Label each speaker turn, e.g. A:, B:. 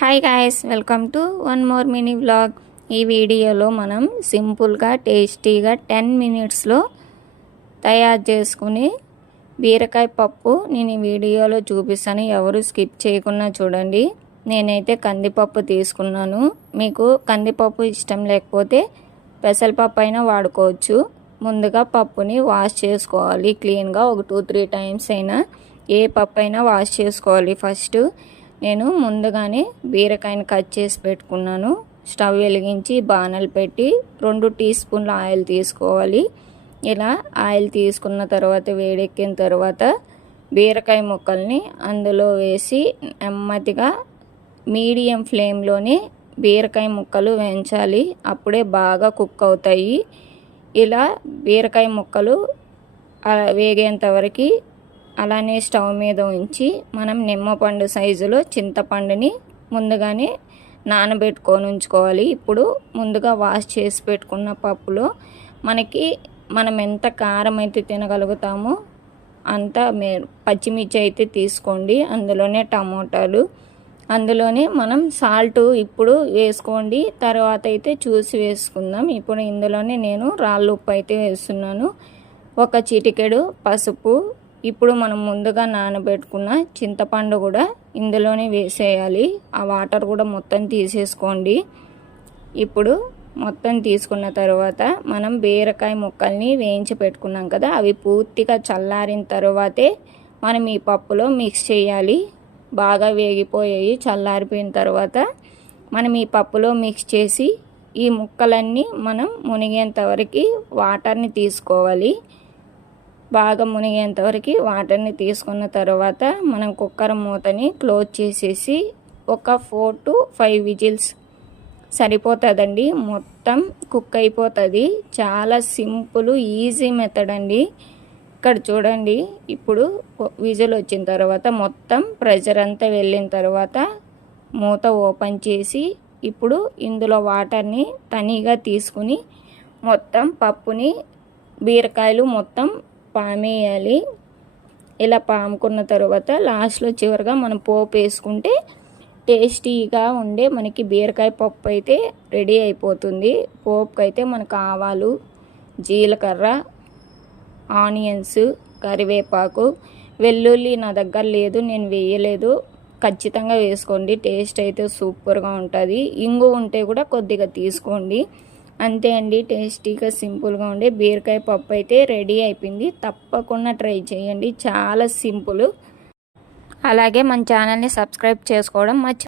A: Hi guys welcome to one more mini vlog ఈ వీడియోలో మనం సింపుల్గా టేస్టీగా టెన్ మినిట్స్లో తయారు చేసుకుని బీరకాయ పప్పు నేను ఈ వీడియోలో చూపిస్తాను. ఎవరు స్కిప్ చేయకుండా చూడండి. నేనైతే కందిపప్పు తీసుకున్నాను. మీకు కందిపప్పు ఇష్టం లేకపోతే పెసరపప్పు అయినా వాడుకోవచ్చు. ముందుగా పప్పుని వాష్ చేసుకోవాలి. క్లీన్గా ఒక టూ త్రీ టైమ్స్ అయినా ఏ పప్పు అయినా వాష్ చేసుకోవాలి. ఫస్ట్ నేను ముందుగానే బీరకాయని కట్ చేసి పెట్టుకున్నాను. స్టవ్ వెలిగించి బాణలు పెట్టి రెండు టీ స్పూన్ల ఆయిల్ తీసుకోవాలి. ఇలా ఆయిల్ తీసుకున్న తర్వాత వేడెక్కిన తర్వాత బీరకాయ ముక్కల్ని అందులో వేసి నెమ్మదిగా మీడియం ఫ్లేమ్లోనే బీరకాయ ముక్కలు వేయించాలి. అప్పుడే బాగా కుక్ అవుతాయి. ఇలా బీరకాయ ముక్కలు వేగేంత వరకు అలానే స్టవ్ మీద ఉంచి మనం నిమ్మపండు సైజులో చింతపండుని ముందుగానే నానబెట్టుకొని ఉంచుకోవాలి. ఇప్పుడు ముందుగా వాష్ చేసి పెట్టుకున్న పప్పులో మనకి మనం ఎంత కారం అయితే తినగలుగుతామో అంత మే పచ్చిమిర్చి అయితే తీసుకోండి. అందులోనే టమోటాలు అందులోనే మనం సాల్ట్ ఇప్పుడు వేసుకోండి. తర్వాత అయితే చూసి వేసుకుందాం. ఇప్పుడు ఇందులోనే నేను రాళ్ళు ఉప్పు అయితే వేస్తున్నాను. ఒక చిటికెడు పసుపు ఇప్పుడు మనం ముందుగా నానబెట్టుకున్న చింతపండు కూడా ఇందులోనే వేసేయాలి. ఆ వాటర్ కూడా మొత్తం తీసేసుకోండి. ఇప్పుడు మొత్తం తీసుకున్న తర్వాత మనం బీరకాయ ముక్కల్ని వేయించి పెట్టుకున్నాం కదా అవి పూర్తిగా చల్లారిన తర్వాతే మనం ఈ పప్పులో మిక్స్ చేయాలి. బాగా వేగిపోయాయి చల్లారిపోయిన తర్వాత మనం ఈ పప్పులో మిక్స్ చేసి ఈ ముక్కలన్నీ మనం మునిగేంత వరకు వాటర్ని తీసుకోవాలి. బాగా మునిగేంతవరకు వాటర్ని తీసుకున్న తర్వాత మనం కుక్కర్ మూతని క్లోజ్ చేసేసి ఒక ఫోర్ టు ఫైవ్ విజిల్స్ సరిపోతుందండి. మొత్తం కుక్ అయిపోతుంది. చాలా సింపుల్ ఈజీ మెథడ్ అండి. ఇక్కడ చూడండి. ఇప్పుడు విజిల్ వచ్చిన తర్వాత మొత్తం ప్రెషర్ అంతా వెళ్ళిన తర్వాత మూత ఓపెన్ చేసి ఇప్పుడు ఇందులో వాటర్ని తనీగా తీసుకుని మొత్తం పప్పుని బీరకాయలు మొత్తం పామేయాలి. ఇలా పాముకున్న తర్వాత లాస్ట్లో చివరిగా మనం పోపు వేసుకుంటే టేస్టీగా ఉండే మనకి బీరకాయ పప్పు అయితే రెడీ అయిపోతుంది. పోపుకి అయితే మనకు ఆవాలు జీలకర్ర ఆనియన్స్ కరివేపాకు. వెల్లుల్లి నా దగ్గర లేదు నేను వేయలేదు. ఖచ్చితంగా వేసుకోండి టేస్ట్ అయితే సూపర్గా ఉంటుంది. ఇంగు ఉంటే కూడా కొద్దిగా తీసుకోండి. అంతే అండి టేస్టీగా సింపుల్గా ఉండే బీరకాయ పప్పు అయితే రెడీ అయిపోయింది. తప్పకుండా ట్రై చేయండి చాలా సింపుల్. అలాగే మన ఛానల్ని సబ్స్క్రైబ్ చేసుకోవడం మర్చి